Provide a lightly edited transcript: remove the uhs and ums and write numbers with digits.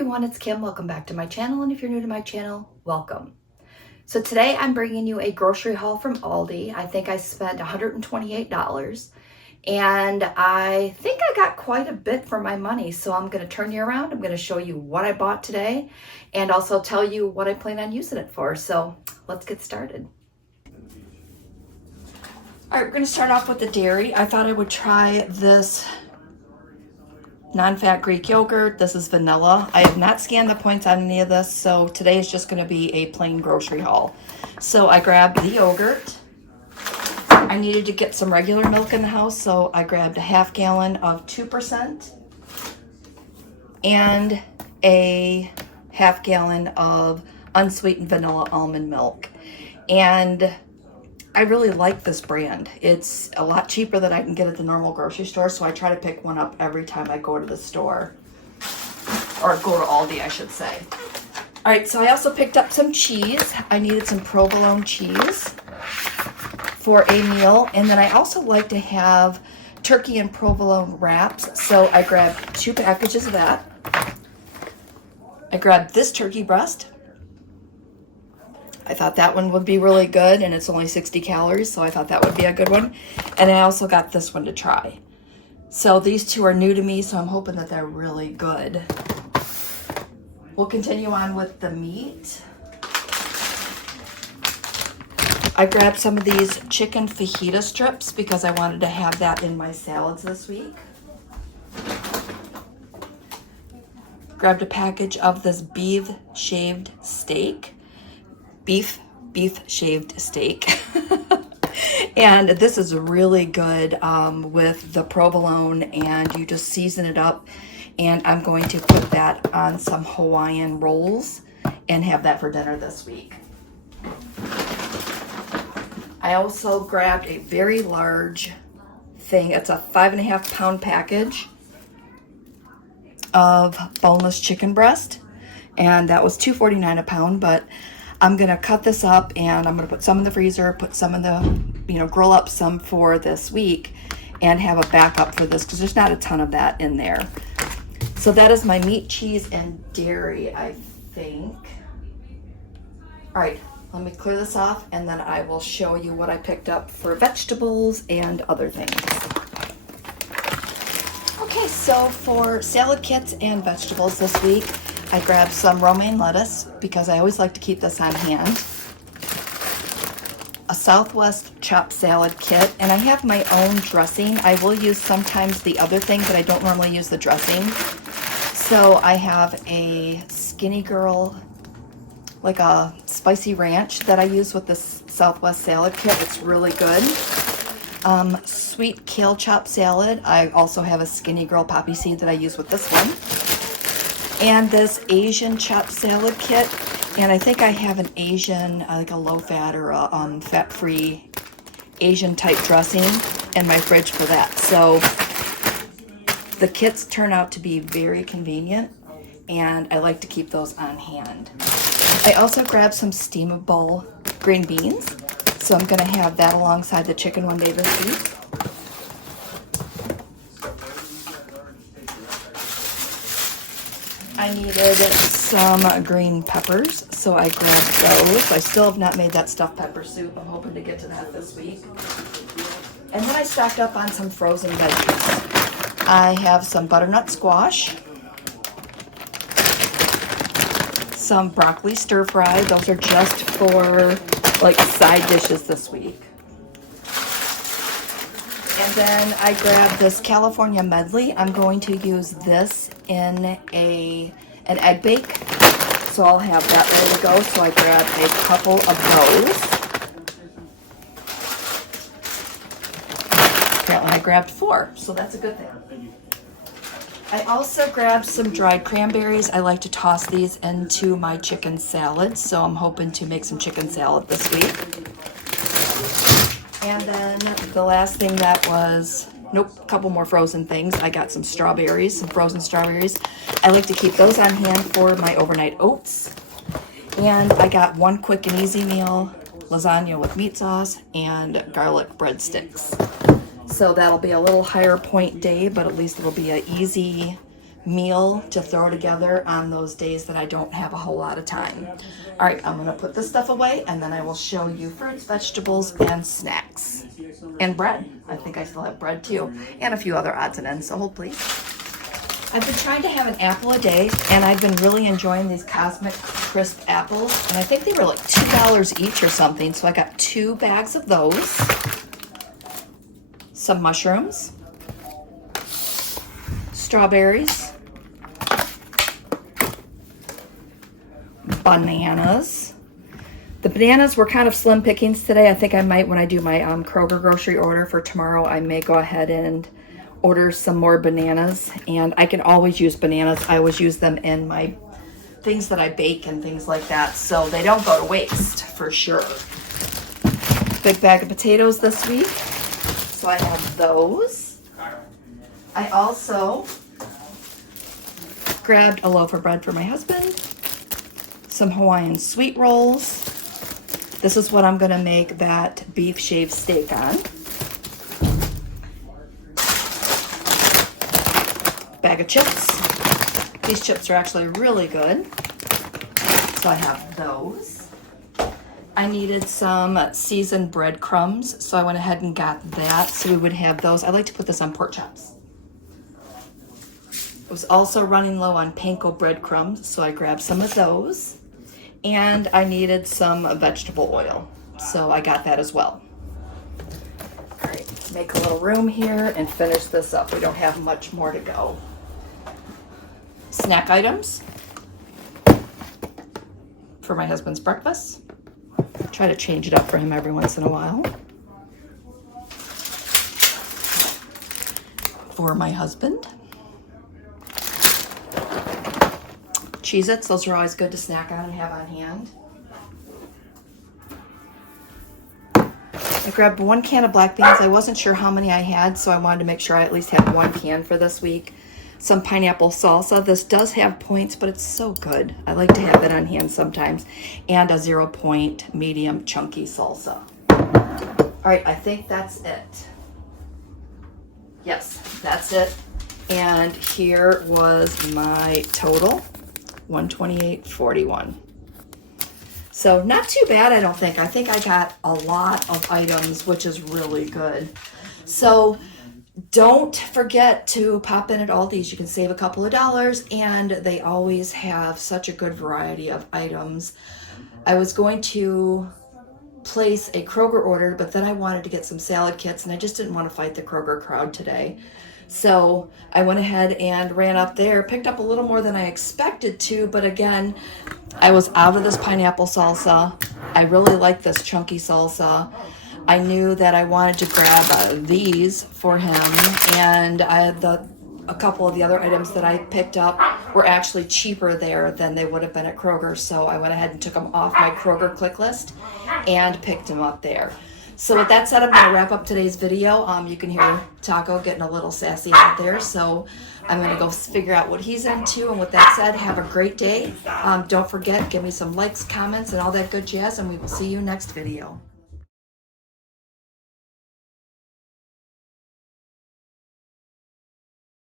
everyone, it's Kim. Welcome back to my channel, and if you're new to my channel, welcome. So today I'm bringing you a grocery haul from Aldi. I think I spent $128, and I think I got quite a bit for my money. So I'm going to turn you around. I'm going to show you what I bought today and also tell you what I plan on using it for. So let's get started. All right, we're going to start off with the dairy. I thought I would try this non-fat Greek yogurt. This is vanilla. I have not scanned the points on any of this, so today is just going to be a plain grocery haul. So I grabbed the yogurt. I needed to get some regular milk in the house, so I grabbed a half gallon of 2% and a half gallon of unsweetened vanilla almond milk. And I really like this brand. It's a lot cheaper than I can get at the normal grocery store, so I try to pick one up every time I go to the store. Or go to Aldi, I should say. All right, so I also picked up some cheese. I needed some provolone cheese for a meal. And then I also like to have turkey and provolone wraps, so I grabbed 2 packages of that. I grabbed this turkey breast. I thought that one would be really good, and it's only 60 calories, so I thought that would be a good one. And I also got this one to try. So these two are new to me, so I'm hoping that they're really good. We'll continue on with the meat. I grabbed some of these chicken fajita strips because I wanted to have that in my salads this week. Grabbed a package of this beef shaved steak. Beef shaved steak. And this is really good with the provolone, and you just season it up, and I'm going to put that on some Hawaiian rolls and have that for dinner this week. I also grabbed a very large thing. It's a 5.5 pound package of boneless chicken breast, and that was $2.49 a pound, but I'm gonna cut this up and I'm gonna put some in the freezer, put some in the, grill up some for this week and have a backup for this because there's not a ton of that in there. So that is my meat, cheese, and dairy, I think. All right, let me clear this off and then I will show you what I picked up for vegetables and other things. Okay, so for salad kits and vegetables this week, I grabbed some romaine lettuce because I always like to keep this on hand. A Southwest chopped salad kit, and I have my own dressing. I will use sometimes the other thing, but I don't normally use the dressing. So I have a Skinny Girl, like a spicy ranch that I use with this Southwest salad kit. It's really good. Sweet kale chopped salad. I also have a Skinny Girl poppy seed that I use with this one. And this Asian chopped salad kit, and I think I have an Asian, like a low-fat or a fat-free Asian type dressing in my fridge for that. So the kits turn out to be very convenient, and I like to keep those on hand. I also grabbed some steamable green beans, so I'm going to have that alongside the chicken one day this week. I needed some green peppers, so I grabbed those. I still have not made that stuffed pepper soup. I'm hoping to get to that this week. And then I stocked up on some frozen veggies. I have some butternut squash, some broccoli stir fry. Those are just for like side dishes this week. And then I grabbed this California medley. I'm going to use this in an egg bake. So I'll have that ready to go. So I grabbed a couple of those. Apparently I grabbed 4, so that's a good thing. I also grabbed some dried cranberries. I like to toss these into my chicken salad. So I'm hoping to make some chicken salad this week. And then the last thing that was, a couple more frozen things. I got some strawberries, some frozen strawberries. I like to keep those on hand for my overnight oats. And I got one quick and easy meal, lasagna with meat sauce and garlic breadsticks. So that'll be a little higher point day, but at least it'll be an easy meal to throw together on those days that I don't have a whole lot of time. All right, I'm gonna put this stuff away and then I will show you fruits, vegetables, and snacks. And bread. I think I still have bread too. And a few other odds and ends, so hold please. I've been trying to have an apple a day, and I've been really enjoying these Cosmic Crisp apples, and I think they were like $2 each or something, so I got 2 bags of those. Some mushrooms, strawberries, bananas. The bananas were kind of slim pickings today. I think I might, when I do my Kroger grocery order for tomorrow, I may go ahead and order some more bananas. And I can always use bananas. I always use them in my things that I bake and things like that, so they don't go to waste for sure. Big bag of potatoes this week, so I have those. I also grabbed a loaf of bread for my husband, some Hawaiian sweet rolls. This is what I'm gonna make that beef shaved steak on. Bag of chips. These chips are actually really good, so I have those. I needed some seasoned breadcrumbs, so I went ahead and got that so we would have those. I like to put this on pork chops. I was also running low on panko breadcrumbs, so I grabbed some of those. And I needed some vegetable oil, so I got that as well. All right, make a little room here and finish this up. We don't have much more to go. Snack items for my husband's breakfast. Try to change it up for him every once in a while. For my husband. Cheez-Its, those are always good to snack on and have on hand. I grabbed 1 can of black beans. I wasn't sure how many I had, so I wanted to make sure I at least had 1 can for this week. Some pineapple salsa. This does have points, but it's so good. I like to have it on hand sometimes. And a 0 point medium chunky salsa. All right, I think that's it. Yes, that's it. And here was my total. $128.41. So not too bad, I don't think. I think I got a lot of items, which is really good. So don't forget to pop in at Aldi's. You can save a couple of dollars, and they always have such a good variety of items. I was going to place a Kroger order, but then I wanted to get some salad kits, and I just didn't want to fight the Kroger crowd today. So I went ahead and ran up there, picked up a little more than I expected to, but again, I was out of this pineapple salsa. I really like this chunky salsa. I knew that I wanted to grab these for him, and I had a couple of the other items that I picked up were actually cheaper there than they would have been at Kroger, so I went ahead and took them off my Kroger click list and picked them up there. So with that said, I'm going to wrap up today's video. You can hear Taco getting a little sassy out there, so I'm going to go figure out what he's into. And with that said, have a great day. Don't forget, give me some likes, comments, and all that good jazz, and we will see you next video.